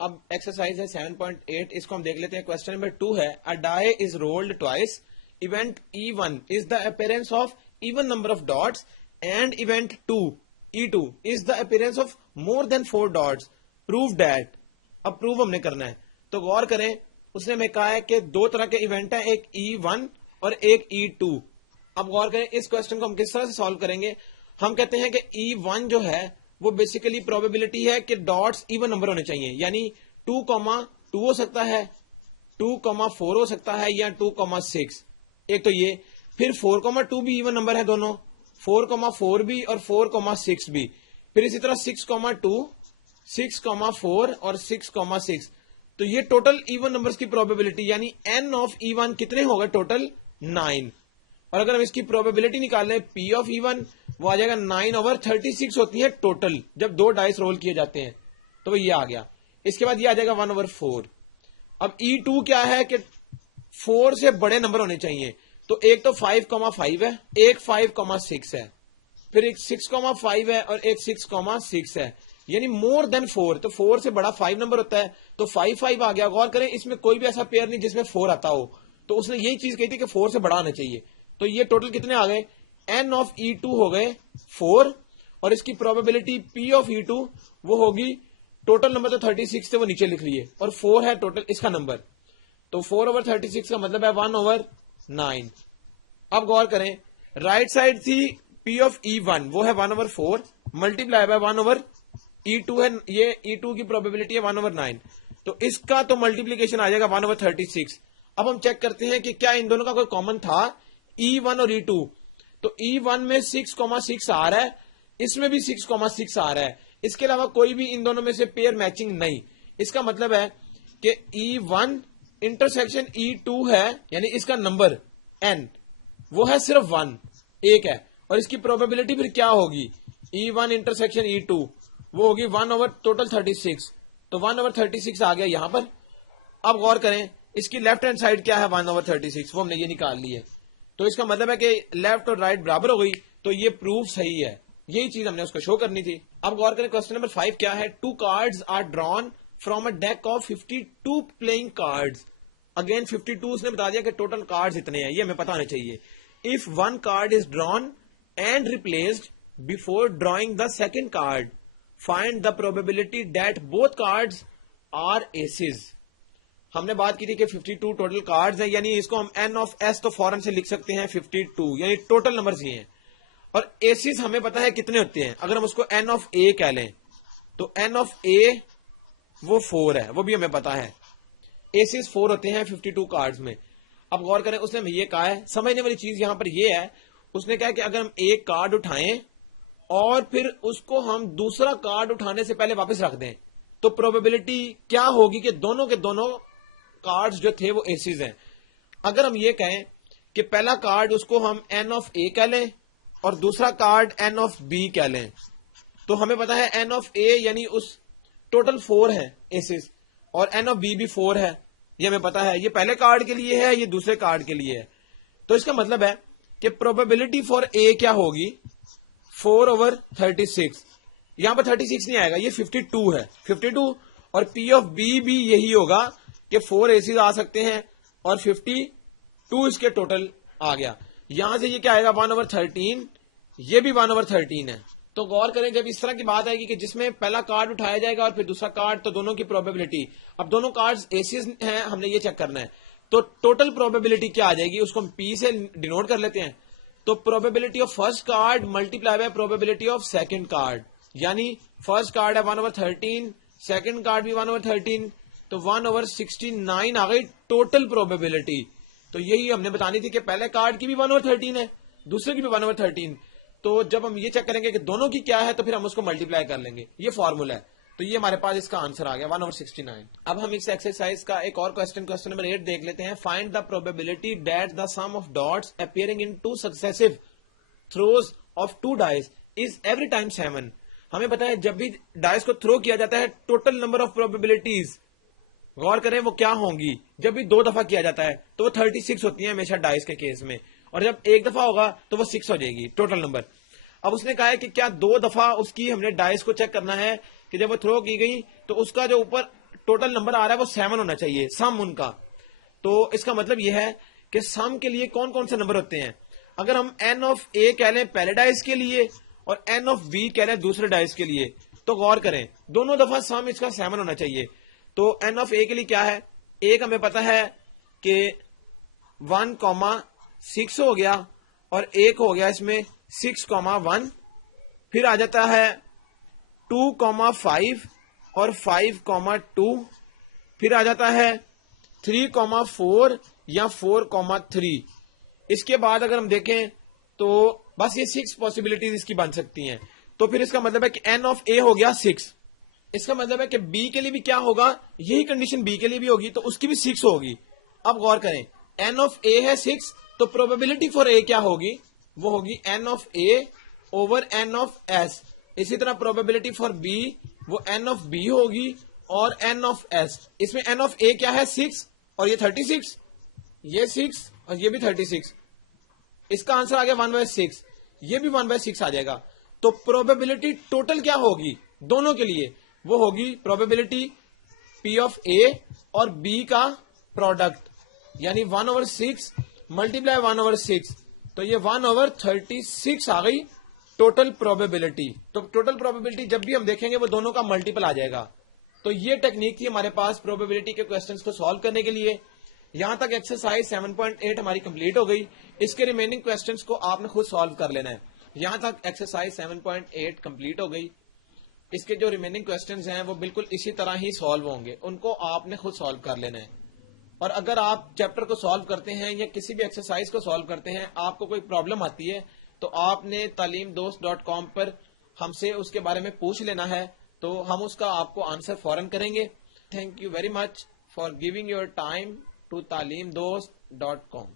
अब एक्सरसाइज है 7.8, इसको हम देख लेते हैं। क्वेश्चन नंबर 2 है, a die is rolled twice, event E1 is the appearance of even number of dots and event 2 E2 is the appearance of more than 4 dots, prove that. अब prove हमने करना है, तो गौर करें, उसने हमें कहा है कि दो तरह के इवेंट हैं, एक E1 और एक E2। अब गौर करें, इस क्वेश्चन को हम किस तरह से सॉल्व करेंगे। हम कहते हैं कि E1 जो है वो बेसिकली प्रोबेबिलिटी है कि डॉट्स इवन नंबर होने चाहिए, यानी 2,2 हो सकता है, 2,4 हो सकता है, या 2,6। एक तो ये, फिर 4,2 भी इवन नंबर है दोनों, 4,4 भी और 4,6 भी। फिर इसी तरह 6,2, 6,4 और 6,6। तो ये टोटल इवन नंबर्स की प्रोबेबिलिटी, यानी n ऑफ E1 कितने होगा टोटल, 9। और अगर हम इसकी प्रोबेबिलिटी निकाल लें P ऑफ E1, वो आ जाएगा 9/36 होती है टोटल, जब दो डाइस रोल किए जाते हैं, तो ये आ गया। इसके बाद ये आ जाएगा 1/4। अब E2 क्या है कि 4 से बड़े नंबर होने चाहिए, तो एक तो 5,5 है, एक 5,6 है, फिर एक 6,5 है और एक 6,6 है, यानी मोर देन 4। तो 4 से बड़ा 5 नंबर होता है, तो 5,5 आ गया। गौर करें, इसमें कोई भी ऐसा पेयर नहीं जिसमें 4 आता हो, तो उसने यही चीज कही थी कि 4 से बड़ा आना चाहिए। तो ये टोटल कितने आ गए, n ऑफ E2 हो गए 4, और इसकी प्रोबेबिलिटी P ऑफ E2 वो होगी, टोटल नंबर तो 36 थे, वो नीचे लिख लिए, और 4 है टोटल इसका नंबर, तो 4/36 का मतलब है 1/9। अब गौर करें, राइट साइड थी P ऑफ E1, वो है 1/4 मल्टीप्लाई बाय 1/E2 है, ये E2 की प्रोबेबिलिटी है 1/9, तो इसका तो मल्टीप्लीकेशन आ जाएगा 1/36। अब हम चेक करते हैं कि क्या इन दोनों का कोई कॉमन था, E1 और E2। तो E1 में 6,6 आ रहा है, इसमें भी 6,6 आ रहा है, इसके अलावा कोई भी इन दोनों में से पेयर मैचिंग नहीं। इसका मतलब है कि E1 इंटरसेक्शन E2 है, यानी इसका नंबर n वो है सिर्फ 1, एक है, और इसकी प्रोबेबिलिटी फिर क्या होगी, E1 इंटरसेक्शन E2 वो होगी 1/36, तो 1/36 आ गया यहां पर। अब गौर करें, इसकी लेफ्ट हैंड साइड क्या है 1/36, वो हमने ये निकाल ली है, तो इसका मतलब है कि लेफ्ट और राइट बराबर हो गई, तो ये प्रूफ सही है। यही चीज हमने उसको शो करनी थी। अब गौर करें, क्वेश्चन नंबर 5 क्या है, 2 cards are drawn from a deck of 52 playing cards. Again 52 उसने बता दिया कि टोटल कार्ड्स इतने हैं, ये हमें पता होना चाहिए। If one card is drawn and replaced before drawing the second card, find the probability that both cards are aces. हमने बात की थी कि 52 टोटल कार्ड्स हैं, यानी इसको हम n ऑफ s तो फौरन से लिख सकते हैं 52, यानी टोटल नंबर्स ये हैं। और एसिस हमें पता है कितने होते हैं, अगर हम उसको n ऑफ a कह लें, तो n ऑफ a वो 4 है, वो भी हमें पता है। एसिस 4 होते हैं 52 कार्ड्स में। अब गौर करें, उसने हमें ये कहा है, समझने वाली चीज यहां पर ये है, उसने कहा कि अगर हम एक कार्ड उठाएं और फिर उसको हम दूसरा कार्ड उठाने से पहले वापस रख दें, तो प्रोबेबिलिटी क्या होगी कि दोनों के दोनों कार्ड्स जो थे वो एसिस हैं। अगर हम ये कहें कि पहला कार्ड उसको हम n ऑफ a कह लें और दूसरा कार्ड n ऑफ b कह लें, तो हमें पता है n ऑफ a यानी उस टोटल 4 है एसिस, और n ऑफ b भी 4 है, ये हमें पता है। ये पहले कार्ड के लिए है, ये दूसरे कार्ड के लिए है, तो इसका मतलब है कि प्रोबेबिलिटी फॉर a क्या होगी, 4/36। यहां पर 36 नहीं आएगा, ये 52 है, 52, और p ऑफ b भी यही होगा कि 4 एसिस आ सकते हैं, और 52 इसके टोटल आ गया। यहां से ये क्या आएगा 1/13, ये भी 1/13 है। तो गौर करें, जब इस तरह की बात आएगी कि जिसमें पहला कार्ड उठाया जाएगा और फिर दूसरा कार्ड, तो दोनों की प्रोबेबिलिटी, अब दोनों कार्ड्स एसिस हैं, हमने ये चेक करना है, तो टोटल प्रोबेबिलिटी क्या आ जाएगी, उसको हम p से डिनोट कर लेते हैं। तो probability of first card multiply by probability of second card, यानी फर्स्ट कार्ड है 1/13, सेकंड कार्ड भी 1/13, तो 1/69 आ गई टोटल प्रोबेबिलिटी। तो यही हमने बतानी थी कि पहले कार्ड की भी 1/13 है, दूसरे की भी 1/13। तो जब हम ये चेक करेंगे कि दोनों की क्या है, तो फिर हम उसको मल्टीप्लाई कर लेंगे, ये फॉर्मूला है। तो ये हमारे पास इसका आंसर आ गया 1/69। अब हम इस एक्सरसाइज का एक और क्वेश्चन नंबर 8 देख लेते हैं। Find the probability that the sum of dots appearing in 2 successive throws of 2 dice is every time 7। हमें पता है जब भी डाइस को थ्रो किया जाता है, टोटल नंबर ऑफ प्रोबेबिलिटीज, गौर करें वो क्या होंगी, जब भी 2 दफा किया जाता है तो वो 36 होती है हमेशा डाइस के केस में, और जब 1 दफा होगा तो वो 6 हो जाएगी टोटल नंबर। अब उसने कहा है कि क्या 2 दफा उसकी हमने डाइस को चेक करना है कि जब वो थ्रो की गई तो उसका जो ऊपर टोटल नंबर आ रहा है वो 7 होना चाहिए, सम उनका। तो इसका मतलब यह है कि सम के लिए कौन कौन से नंबर होते हैं। अगर हम n ऑफ a कह लें पहले डाइस के लिए और n ऑफ b कह लें दूसरे डाइस के लिए, तो गौर करें दोनों दफा सम इसका 7 होना चाहिए। तो n ऑफ a के लिए क्या है, एक हमें पता है कि 1,6 हो गया और एक हो गया इसमें 6,1, फिर आ जाता है 2,5 और 5,2, फिर आ जाता है 3,4 या 4,3। इसके बाद अगर हम देखें तो बस ये 6 पॉसिबिलिटीज इसकी बन सकती हैं। तो फिर इसका मतलब है कि n ऑफ a हो गया 6। इसका मतलब है कि b के लिए भी क्या होगा, यही कंडीशन b के लिए भी होगी, तो उसकी भी 6 होगी। अब गौर करें n ऑफ a है 6, तो प्रोबेबिलिटी फॉर a क्या होगी, वो होगी n of a over n of s। इसी तरह प्रोबेबिलिटी फॉर b वो n ऑफ b होगी और n ऑफ s। इसमें n ऑफ a क्या है 6 और ये 36, ये 6 और ये भी 36। इसका आंसर आ गया 1/6, ये भी 1/6 आ जाएगा। तो प्रोबेबिलिटी टोटल क्या होगी दोनों के लिए, वो होगी प्रोबेबिलिटी p ऑफ a और b का प्रोडक्ट, यानी 1/6 मल्टीप्लाई 1/6, तो ये 1/36 आ गई टोटल प्रोबेबिलिटी। तो टोटल प्रोबेबिलिटी जब भी हम देखेंगे वो दोनों का मल्टीपल आ जाएगा। तो ये टेक्निक थी हमारे पास प्रोबेबिलिटी के क्वेश्चंस को सॉल्व करने के लिए। यहां तक एक्सरसाइज 7.8 हमारी कंप्लीट हो गई। इसके रिमेनिंग क्वेश्चंस को आपने खुद सॉल्व कर लेना है। यहां तक एक्सरसाइज 7.8 कंप्लीट हो गई। इसके जो रिमेनिंग क्वेश्चंस हैं वो बिल्कुल इसी तरह ही सॉल्व होंगे, उनको आपने खुद सॉल्व कर लेना है। और अगर आप चैप्टर को सॉल्व करते हैं या किसी भी एक्सरसाइज को सॉल्व करते हैं, आपको कोई प्रॉब्लम आती है, तो आपने talimdost.com पर हमसे उसके बारे में पूछ लेना है, तो हम उसका आपको आंसर फौरन करेंगे। Thank you very much for giving your time to talimdost.com।